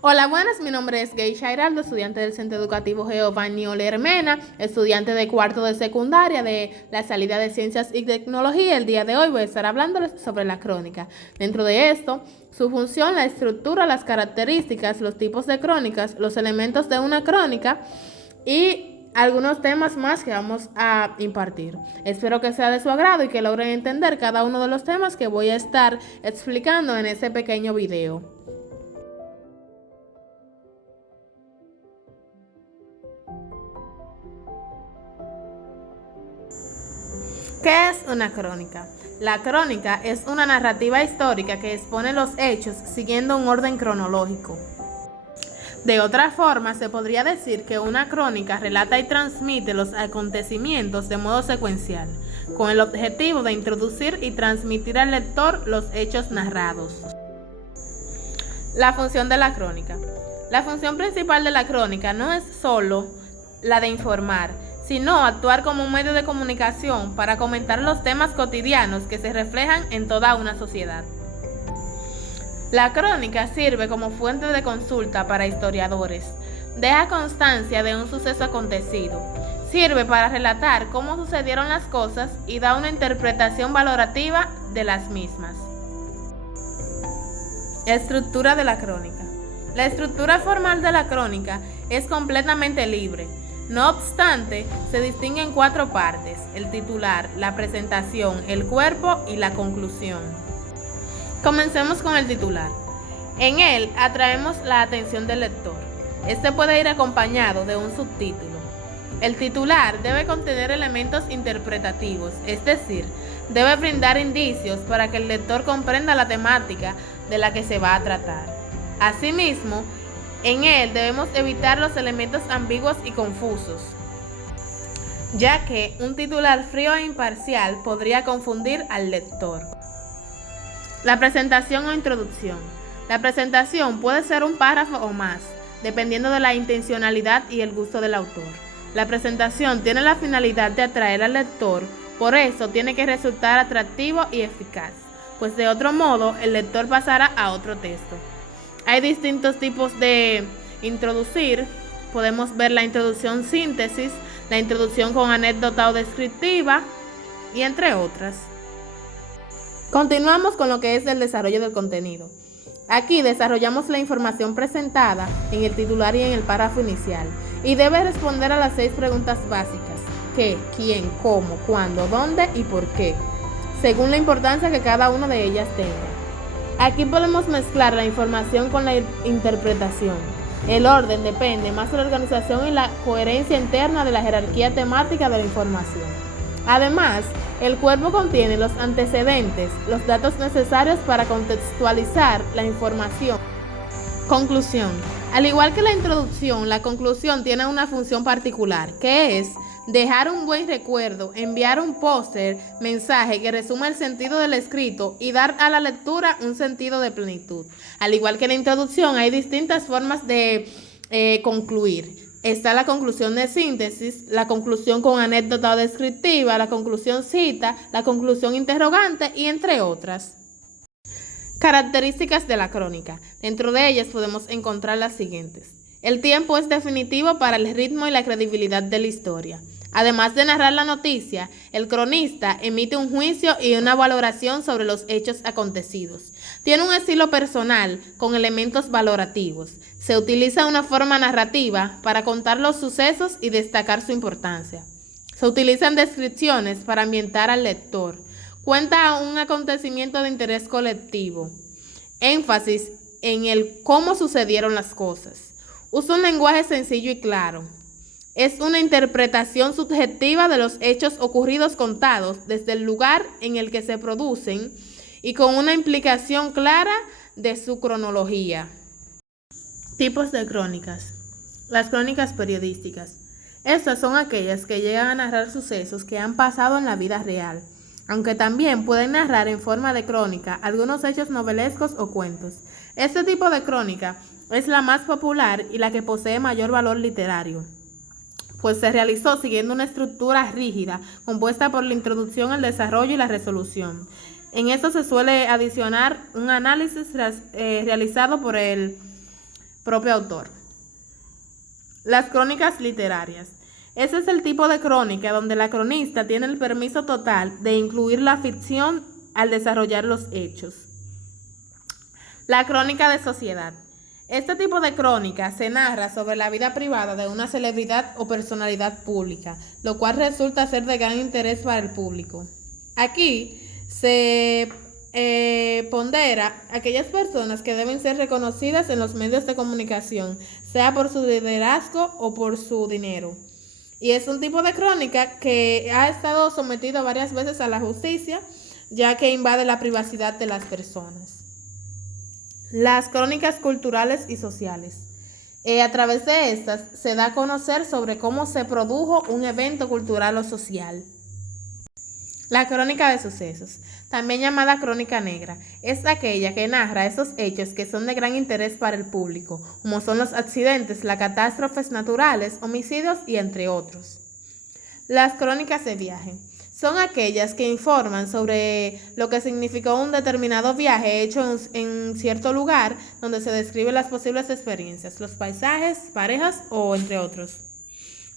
Hola, buenas, mi nombre es Geisha Hiraldo, estudiante del Centro Educativo Giovanni Olermena, estudiante de cuarto de secundaria de la salida de Ciencias y Tecnología. El día de hoy voy a estar hablándoles sobre la crónica. Dentro de esto, su función, la estructura, las características, los tipos de crónicas, los elementos de una crónica y algunos temas más que vamos a impartir. Espero que sea de su agrado y que logren entender cada uno de los temas que voy a estar explicando en este pequeño video. ¿Qué es una crónica? La crónica es una narrativa histórica que expone los hechos siguiendo un orden cronológico. De otra forma, se podría decir que una crónica relata y transmite los acontecimientos de modo secuencial, con el objetivo de introducir y transmitir al lector los hechos narrados. La función de la crónica. La función principal de la crónica no es solo la de informar, sino actuar como un medio de comunicación para comentar los temas cotidianos que se reflejan en toda una sociedad. La crónica sirve como fuente de consulta para historiadores, deja constancia de un suceso acontecido, sirve para relatar cómo sucedieron las cosas y da una interpretación valorativa de las mismas. Estructura de la crónica. La estructura formal de la crónica es completamente libre. No obstante, se distinguen 4 partes: el titular, la presentación, el cuerpo y la conclusión. Comencemos con el titular. En él atraemos la atención del lector. Este puede ir acompañado de un subtítulo. El titular debe contener elementos interpretativos, es decir, debe brindar indicios para que el lector comprenda la temática de la que se va a tratar. Asimismo, en él debemos evitar los elementos ambiguos y confusos, ya que un titular frío e imparcial podría confundir al lector. La presentación o introducción. La presentación puede ser un párrafo o más, dependiendo de la intencionalidad y el gusto del autor. La presentación tiene la finalidad de atraer al lector, por eso tiene que resultar atractivo y eficaz, pues de otro modo el lector pasará a otro texto. Hay distintos tipos de introducir. Podemos ver la introducción síntesis, la introducción con anécdota o descriptiva y entre otras. Continuamos con lo que es el desarrollo del contenido. Aquí desarrollamos la información presentada en el titular y en el párrafo inicial y debe responder a las 6 preguntas básicas: qué, quién, cómo, cuándo, dónde y por qué, según la importancia que cada una de ellas tenga. Aquí podemos mezclar la información con la interpretación. El orden depende más de la organización y la coherencia interna de la jerarquía temática de la información. Además, el cuerpo contiene los antecedentes, los datos necesarios para contextualizar la información. Conclusión. Al igual que la introducción, la conclusión tiene una función particular, que es dejar un buen recuerdo, enviar un póster, mensaje que resuma el sentido del escrito y dar a la lectura un sentido de plenitud. Al igual que la introducción, hay distintas formas de concluir. Está la conclusión de síntesis, la conclusión con anécdota o descriptiva, la conclusión cita, la conclusión interrogante y entre otras. Características de la crónica. Dentro de ellas podemos encontrar las siguientes. El tiempo es definitivo para el ritmo y la credibilidad de la historia. Además de narrar la noticia, el cronista emite un juicio y una valoración sobre los hechos acontecidos. Tiene un estilo personal con elementos valorativos. Se utiliza una forma narrativa para contar los sucesos y destacar su importancia. Se utilizan descripciones para ambientar al lector. Cuenta un acontecimiento de interés colectivo. Énfasis en el cómo sucedieron las cosas. Usa un lenguaje sencillo y claro. Es una interpretación subjetiva de los hechos ocurridos contados desde el lugar en el que se producen y con una implicación clara de su cronología. Tipos de crónicas. Las crónicas periodísticas. Estas son aquellas que llegan a narrar sucesos que han pasado en la vida real, aunque también pueden narrar en forma de crónica algunos hechos novelescos o cuentos. Este tipo de crónica es la más popular y la que posee mayor valor literario, pues se realizó siguiendo una estructura rígida compuesta por la introducción, el desarrollo y la resolución. En esto se suele adicionar un análisis realizado por el propio autor. Las crónicas literarias. Ese es el tipo de crónica donde la cronista tiene el permiso total de incluir la ficción al desarrollar los hechos. La crónica de sociedad. Este tipo de crónica se narra sobre la vida privada de una celebridad o personalidad pública, lo cual resulta ser de gran interés para el público. Aquí se pondera aquellas personas que deben ser reconocidas en los medios de comunicación, sea por su liderazgo o por su dinero. Y es un tipo de crónica que ha estado sometido varias veces a la justicia, ya que invade la privacidad de las personas. Las crónicas culturales y sociales. A través de estas se da a conocer sobre cómo se produjo un evento cultural o social. La crónica de sucesos, también llamada crónica negra, es aquella que narra esos hechos que son de gran interés para el público, como son los accidentes, las catástrofes naturales, homicidios y entre otros. Las crónicas de viaje son aquellas que informan sobre lo que significó un determinado viaje hecho en cierto lugar, donde se describen las posibles experiencias, los paisajes, parejas o entre otros.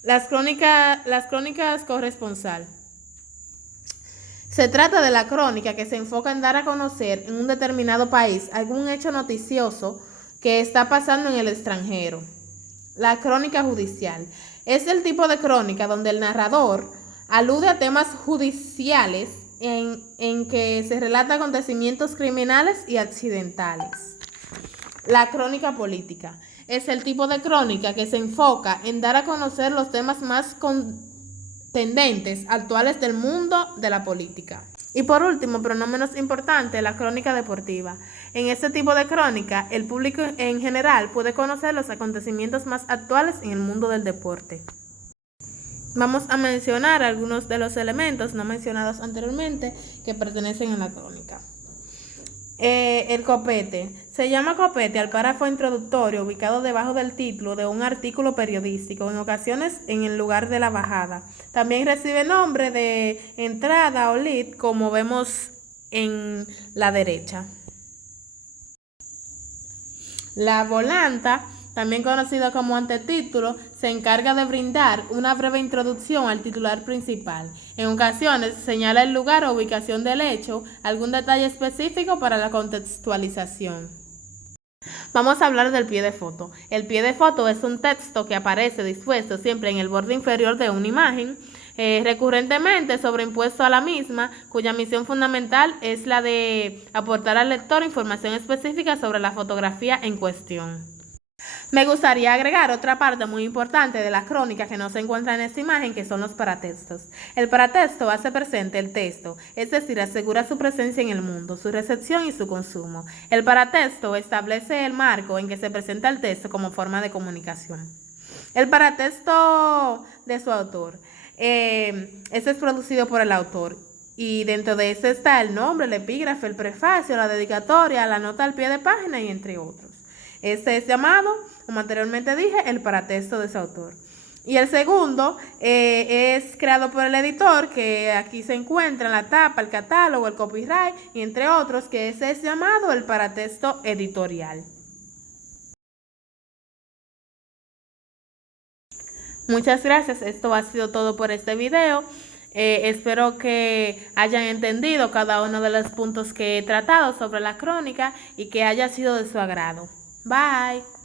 Las crónicas corresponsal. Se trata de la crónica que se enfoca en dar a conocer en un determinado país algún hecho noticioso que está pasando en el extranjero. La crónica judicial es el tipo de crónica donde el narrador alude a temas judiciales en que se relatan acontecimientos criminales y accidentales. La crónica política es el tipo de crónica que se enfoca en dar a conocer los temas más contendentes actuales del mundo de la política. Y por último, pero no menos importante, la crónica deportiva. En este tipo de crónica, el público en general puede conocer los acontecimientos más actuales en el mundo del deporte. Vamos a mencionar algunos de los elementos no mencionados anteriormente que pertenecen a la crónica. El copete. Se llama copete al párrafo introductorio ubicado debajo del título de un artículo periodístico, en ocasiones en el lugar de la bajada. También recibe nombre de entrada o lead, como vemos en la derecha. La volanta, también conocido como antetítulo, se encarga de brindar una breve introducción al titular principal. En ocasiones señala el lugar o ubicación del hecho, algún detalle específico para la contextualización. Vamos a hablar del pie de foto. El pie de foto es un texto que aparece dispuesto siempre en el borde inferior de una imagen, recurrentemente sobreimpuesto a la misma, cuya misión fundamental es la de aportar al lector información específica sobre la fotografía en cuestión. Me gustaría agregar otra parte muy importante de la crónica que no se encuentra en esta imagen, que son los paratextos. El paratexto hace presente el texto, es decir, asegura su presencia en el mundo, su recepción y su consumo. El paratexto establece el marco en que se presenta el texto como forma de comunicación. El paratexto de su autor. Ese es producido por el autor. Y dentro de ese está el nombre, el epígrafe, el prefacio, la dedicatoria, la nota al pie de página y entre otros. Este es llamado, como anteriormente dije, el paratexto de su autor. Y el segundo es creado por el editor, que aquí se encuentra en la tapa, el catálogo, el copyright, y entre otros, que ese es llamado el paratexto editorial. Muchas gracias, esto ha sido todo por este video. Espero que hayan entendido cada uno de los puntos que he tratado sobre la crónica y que haya sido de su agrado. Bye.